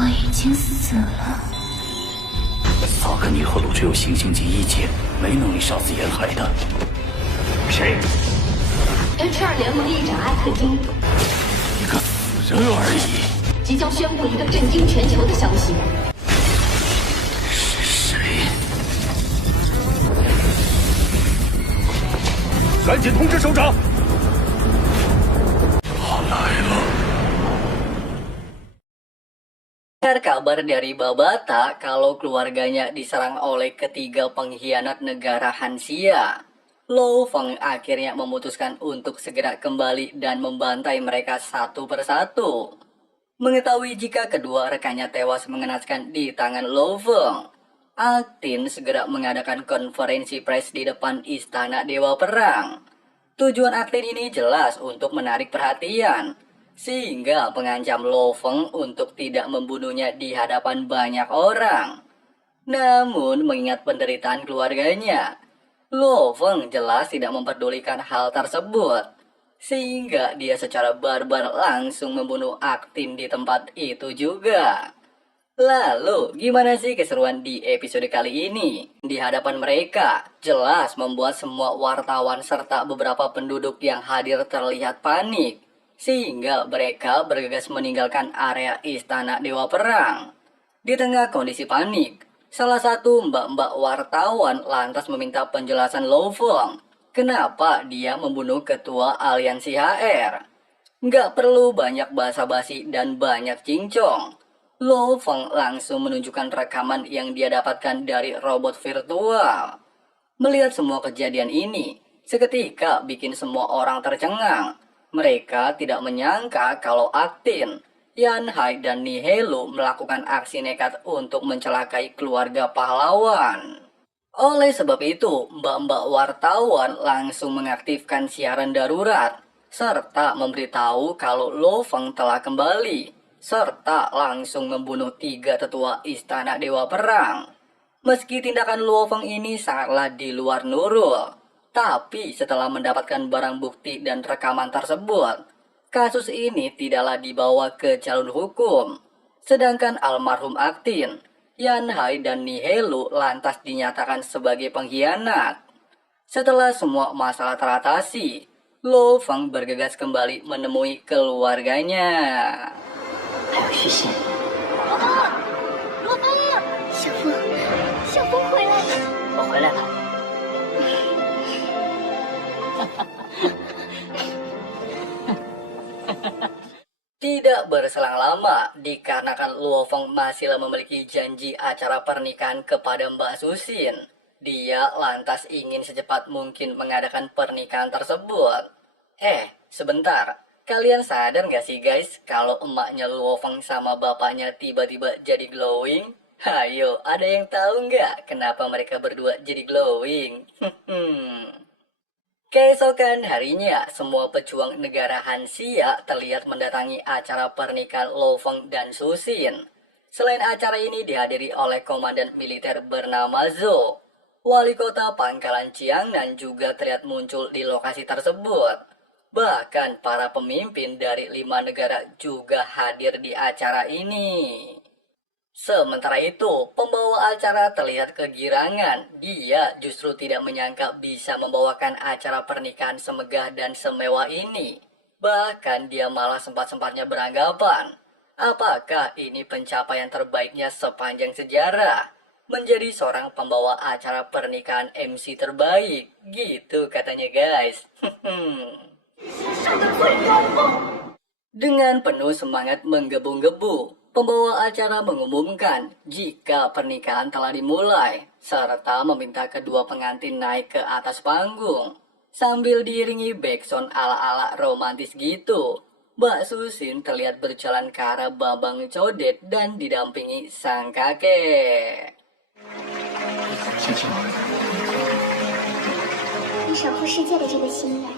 我已经死了。萨克尼赫鲁只有行星级1阶，没能力杀死沿海的。谁？H2联盟议长埃克金，一个死人而已。即将宣布一个震惊全球的消息。是谁？赶紧通知首长。他来了。 Dengar kabar dari Babata kalau keluarganya diserang oleh ketiga pengkhianat negara Hansia. Lo Feng akhirnya memutuskan untuk segera kembali dan membantai mereka satu persatu. Mengetahui jika kedua rekannya tewas mengenaskan di tangan Lo Feng, Aktin segera mengadakan konferensi pers di depan Istana Dewa Perang. Tujuan Aktin ini jelas untuk menarik perhatian, sehingga mengancam Lo Feng untuk tidak membunuhnya di hadapan banyak orang. Namun mengingat penderitaan keluarganya, Lo Feng jelas tidak memperdulikan hal tersebut, sehingga dia secara barbar langsung membunuh Aktin di tempat itu juga. Lalu, gimana sih keseruan di episode kali ini? Di hadapan mereka, jelas membuat semua wartawan serta beberapa penduduk yang hadir terlihat panik, sehingga mereka bergegas meninggalkan area Istana Dewa Perang. Di tengah kondisi panik, salah satu mbak-mbak wartawan lantas meminta penjelasan Lo Feng, kenapa dia membunuh ketua aliansi HR. Nggak perlu banyak basa-basi dan banyak cincong. Lo Feng langsung menunjukkan rekaman yang dia dapatkan dari robot virtual. Melihat semua kejadian ini, seketika bikin semua orang tercengang. Mereka tidak menyangka kalau Aktin, Yanhai, dan Nihelu melakukan aksi nekat untuk mencelakai keluarga pahlawan. Oleh sebab itu, mbak-mbak wartawan langsung mengaktifkan siaran darurat, serta memberitahu kalau Lo Feng telah kembali, serta langsung membunuh 3 tetua Istana Dewa Perang. Meski tindakan Lo Feng ini sangatlah di luar nurul, tapi setelah mendapatkan barang bukti dan rekaman tersebut, kasus ini tidaklah dibawa ke jalur hukum. Sedangkan almarhum Aktin, Yanhai, dan Nihelu lantas dinyatakan sebagai pengkhianat. Setelah semua masalah teratasi, Lo Feng bergegas kembali menemui keluarganya. 还有虚线。罗峰，小峰，小峰回来了。我回来了。Tidak berselang lama, dikarenakan Luo Feng masih memiliki janji acara pernikahan kepada Mbak Susin, dia lantas ingin secepat mungkin mengadakan pernikahan tersebut. Sebentar, kalian sadar gak sih guys, kalau emaknya Luo Feng sama bapaknya tiba-tiba jadi glowing? Hayo, ada yang tahu nggak kenapa mereka berdua jadi glowing? Keesokan harinya, semua pejuang negara Hansia terlihat mendatangi acara pernikahan Lo Feng dan Susin. Selain acara ini dihadiri oleh komandan militer bernama Zhou, wali kota Pangkalan Jiangnan juga terlihat muncul di lokasi tersebut. Bahkan para pemimpin dari 5 negara juga hadir di acara ini. Sementara itu, pembawa acara terlihat kegirangan. Dia justru tidak menyangka bisa membawakan acara pernikahan semegah dan semewah ini. Bahkan dia malah sempat-sempatnya beranggapan, apakah ini pencapaian terbaiknya sepanjang sejarah? Menjadi seorang pembawa acara pernikahan MC terbaik, gitu katanya guys. Dengan penuh semangat menggebu-gebu, pembawa acara mengumumkan jika pernikahan telah dimulai, serta meminta kedua pengantin naik ke atas panggung. Sambil diiringi backsound ala-ala romantis gitu, Mbak Susin terlihat berjalan ke arah Babang Codet dan didampingi sang kakek. 你守护世界的这个心愿。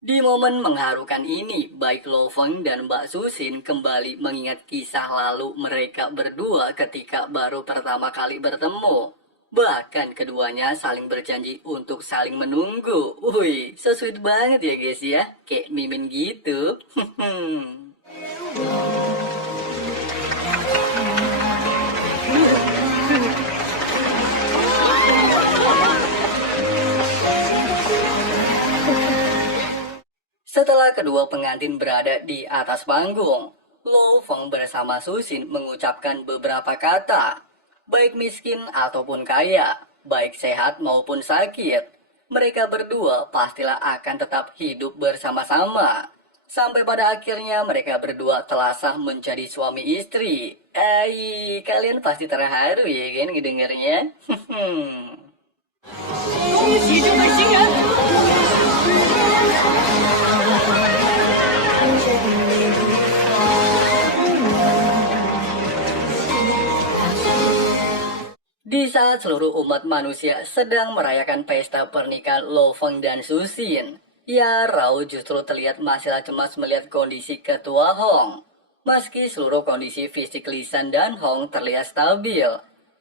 Di momen mengharukan ini, baik Lo Feng dan Mbak Susin kembali mengingat kisah lalu mereka berdua ketika baru pertama kali bertemu. Bahkan keduanya saling berjanji untuk saling menunggu. Wih, so sweet banget ya guys ya, kayak mimin gitu. Ketika kedua pengantin berada di atas panggung, Lo Feng bersama Susin mengucapkan beberapa kata. Baik miskin ataupun kaya, baik sehat maupun sakit, mereka berdua pastilah akan tetap hidup bersama-sama. Sampai pada akhirnya mereka berdua telah sah menjadi suami istri. Kalian pasti terharu ya kan ngedengarnya? 恭喜这对新人！ Di saat seluruh umat manusia sedang merayakan pesta pernikahan Lo Feng dan Susin, ya Rao justru terlihat masih cemas melihat kondisi ketua Hong. Meski seluruh kondisi fisik Lisan dan Hong terlihat stabil,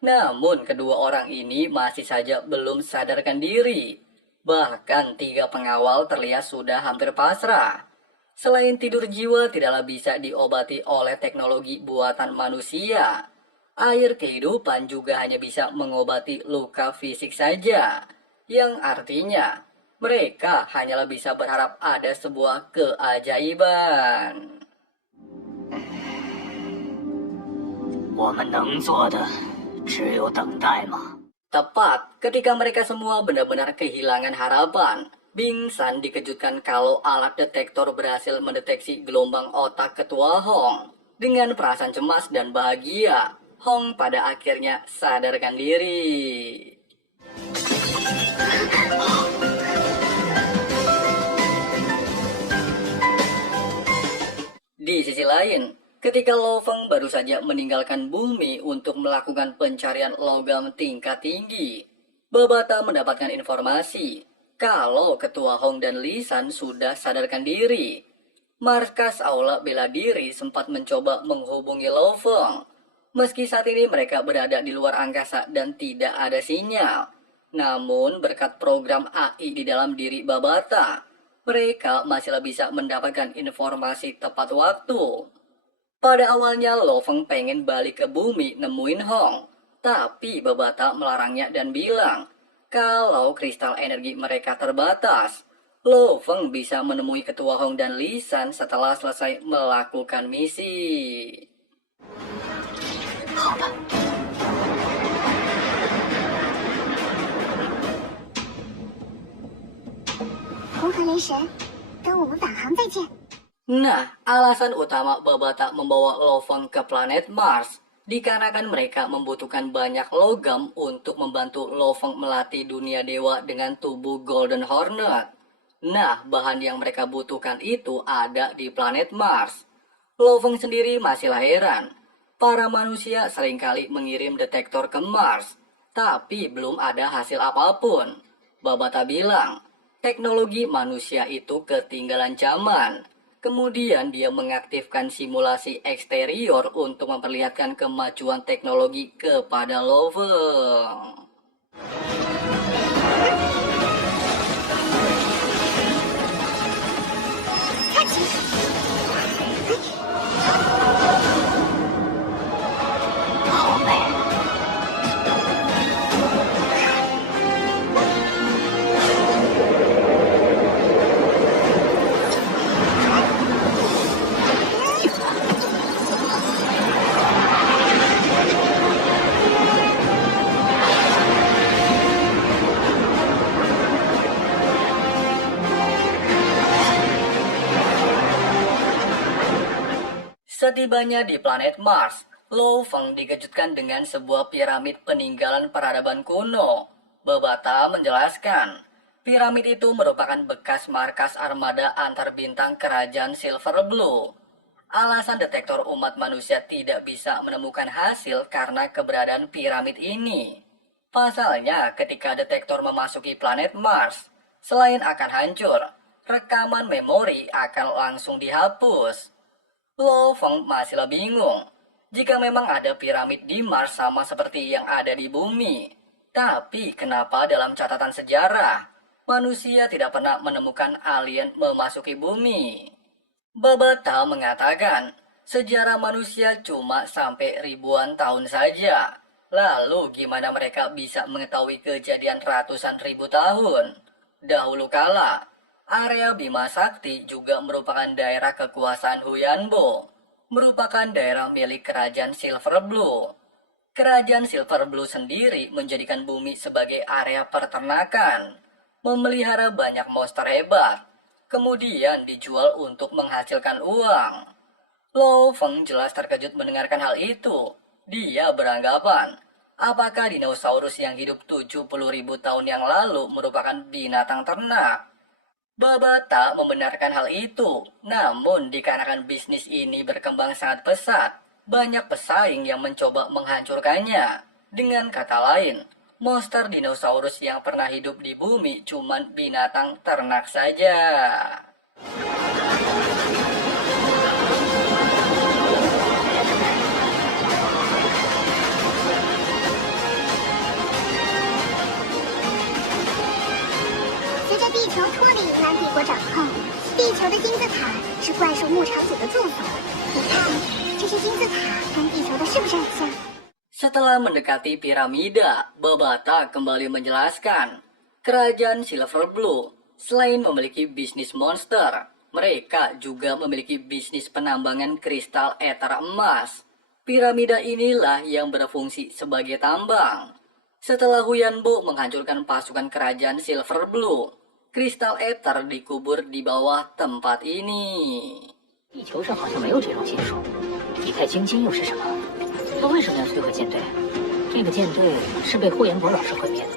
namun kedua orang ini masih saja belum sadarkan diri. Bahkan 3 pengawal terlihat sudah hampir pasrah. Selain tidur jiwa tidaklah bisa diobati oleh teknologi buatan manusia. Air kehidupan juga hanya bisa mengobati luka fisik saja, yang artinya mereka hanyalah bisa berharap ada sebuah keajaiban. 我们能做的只有等待吗？ Tepat ketika mereka semua benar-benar kehilangan harapan, Bing San dikejutkan kalau alat detektor berhasil mendeteksi gelombang otak ketua Hong. Dengan perasaan cemas dan bahagia, Hong pada akhirnya sadarkan diri. Di sisi lain, ketika Lo Feng baru saja meninggalkan bumi untuk melakukan pencarian logam tingkat tinggi, Babata mendapatkan informasi kalau ketua Hong dan Lisan sudah sadarkan diri. Markas Aula Bela Diri sempat mencoba menghubungi Lo Feng. Meski saat ini mereka berada di luar angkasa dan tidak ada sinyal, namun berkat program AI di dalam diri Babata, mereka masih bisa mendapatkan informasi tepat waktu. Pada awalnya Lo Feng pengen balik ke bumi nemuin Hong, tapi Babata melarangnya dan bilang kalau kristal energi mereka terbatas. Lo Feng bisa menemui ketua Hong dan Lisan setelah selesai melakukan misi. 好吧。红河雷神，等我们返航再见。 Nah, alasan utama Babata membawa Lo Feng ke planet Mars dikarenakan mereka membutuhkan banyak logam untuk membantu Lo Feng melatih dunia dewa dengan tubuh Golden Hornet. Nah, bahan yang mereka butuhkan itu ada di planet Mars. Lo Feng sendiri masih heran. Para manusia seringkali mengirim detektor ke Mars, tapi belum ada hasil apapun. Babata bilang, teknologi manusia itu ketinggalan zaman. Kemudian dia mengaktifkan simulasi eksterior untuk memperlihatkan kemajuan teknologi kepada Lo Feng. Setibanya di planet Mars, Lo Feng dikejutkan dengan sebuah piramid peninggalan peradaban kuno. Babata menjelaskan, piramid itu merupakan bekas markas armada antar bintang kerajaan Silver Blue. Alasan detektor umat manusia tidak bisa menemukan hasil karena keberadaan piramid ini. Pasalnya, ketika detektor memasuki planet Mars, selain akan hancur, rekaman memori akan langsung dihapus. Lo Feng masih bingung. Jika memang ada piramid di Mars sama seperti yang ada di bumi, tapi kenapa dalam catatan sejarah manusia tidak pernah menemukan alien memasuki bumi? Babata mengatakan sejarah manusia cuma sampai ribuan tahun saja. Lalu gimana mereka bisa mengetahui kejadian ratusan ribu tahun? Dahulu kala, Area Bima Sakti juga merupakan daerah kekuasaan Huyanbo, merupakan daerah milik Kerajaan Silver Blue. Kerajaan Silver Blue sendiri menjadikan bumi sebagai area peternakan, memelihara banyak monster hebat, kemudian dijual untuk menghasilkan uang. Lo Feng jelas terkejut mendengarkan hal itu. Dia beranggapan, apakah dinosaurus yang hidup 70.000 tahun yang lalu merupakan binatang ternak? Babata membenarkan hal itu, namun dikarenakan bisnis ini berkembang sangat pesat, banyak pesaing yang mencoba menghancurkannya. Dengan kata lain, monster dinosaurus yang pernah hidup di bumi cuman binatang ternak saja. Setelah mendekati piramida, Babata kembali menjelaskan, Kerajaan Silver Blue selain memiliki bisnis monster, mereka juga memiliki bisnis penambangan kristal eter emas. Piramida inilah yang berfungsi sebagai tambang. Setelah Huyanbo menghancurkan pasukan Kerajaan Silver Blue, kristal eter dikubur di bawah tempat ini. 地球上好像没有这种金属，以太晶晶又是什么？他为什么要摧毁舰队？这个舰队是被霍元博老师毁灭的。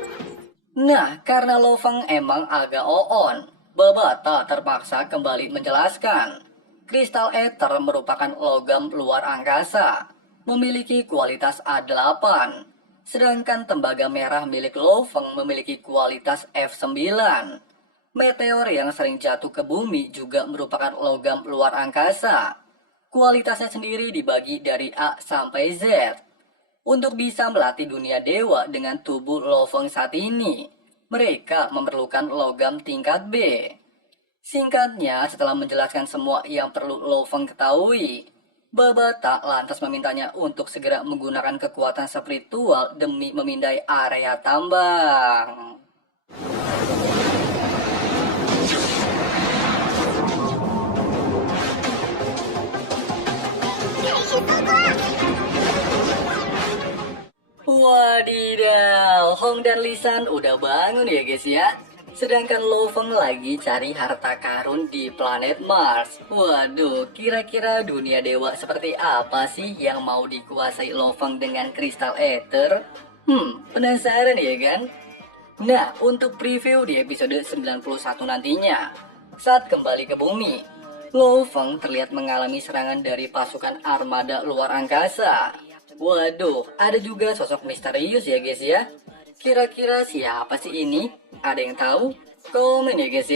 Nah, karena Lo Feng emang agak on, Babata terpaksa kembali menjelaskan. Kristal eter merupakan logam luar angkasa, memiliki kualitas A8, sedangkan tembaga merah milik Lo Feng memiliki kualitas F9. Meteor yang sering jatuh ke bumi juga merupakan logam luar angkasa. Kualitasnya sendiri dibagi dari A sampai Z. Untuk bisa melatih dunia dewa dengan tubuh Lo Feng saat ini, mereka memerlukan logam tingkat B. Singkatnya, setelah menjelaskan semua yang perlu Lo Feng ketahui, Babata lantas memintanya untuk segera menggunakan kekuatan spiritual demi memindai area tambang. Wadidaw, Hong dan Lisan udah bangun ya guys ya. Sedangkan Lo Feng lagi cari harta karun di planet Mars. Waduh, kira-kira dunia dewa seperti apa sih yang mau dikuasai Lo Feng dengan kristal ether? Penasaran ya kan? Nah, untuk preview di episode 91 nantinya, saat kembali ke bumi, Lo Feng terlihat mengalami serangan dari pasukan armada luar angkasa. Waduh, ada juga sosok misterius ya guys ya. Kira-kira siapa sih ini? Ada yang tahu? Komen ya guys ya.